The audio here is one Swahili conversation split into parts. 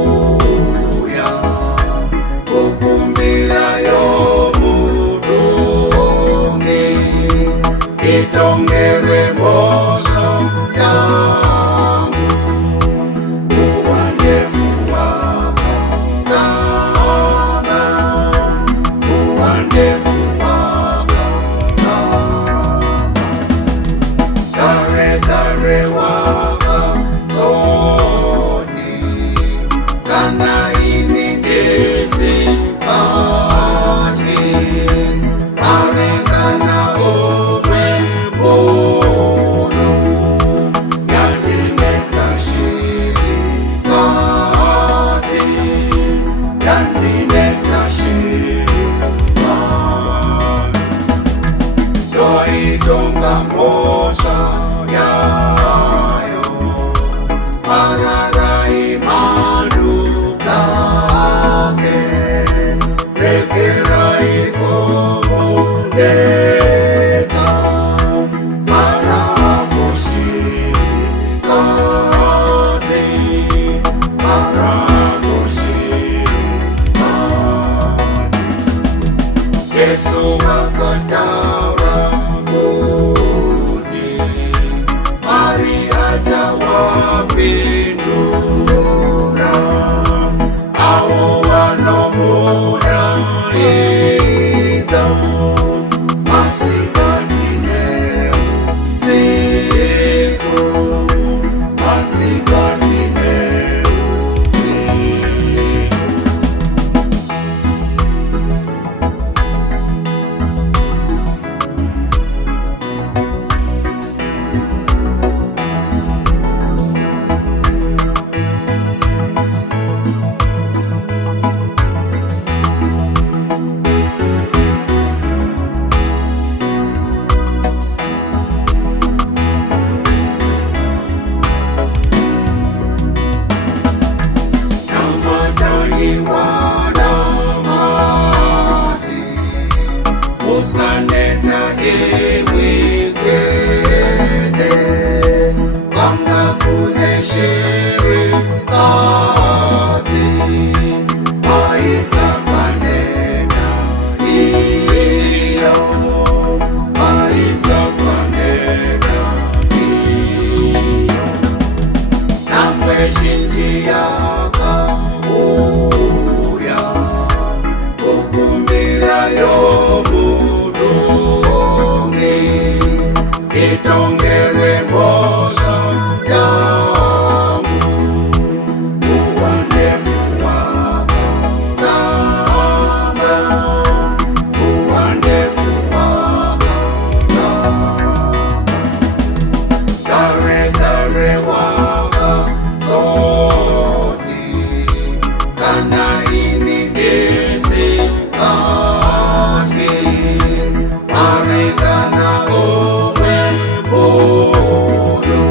yakabuya kukumbira y'omudongi itongere moja yangu uwandefu waka rama uwandefu waka rama kare kare waka zoti kana ini ndezi aji arekana omwe bono yandinetsa shiri kati yandinetsa shiri kati doidonga mosha yayo pararai manu take lekerai komundeta parakoshiri kati parakoshiri kati Yesu akataura kuti Mari achawapindura avo vanomudaidza masikati neusiku masikati neusiku. Usaneta imwikwete kwanga kune shiri kati maisa kwanena iyo maisa kwanena iyo namwe shinji yakauya kukumbira y'omudongi itongerwe moja yangu uwandefu waka rama uwandefu waka rama kare kare waka zoti kana ini ndezi aji arekana omwe bono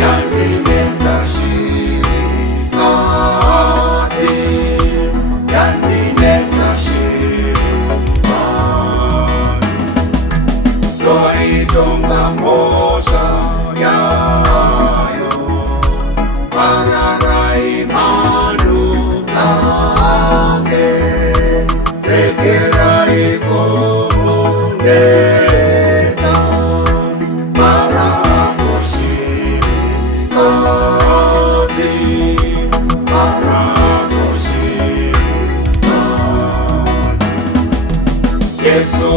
yandinetsa shiri kati yandinetsa shiri kati doidonga mosha yayo pararai manu take lekerai komundeta parakoshiri kati parakoshiri kati Yesu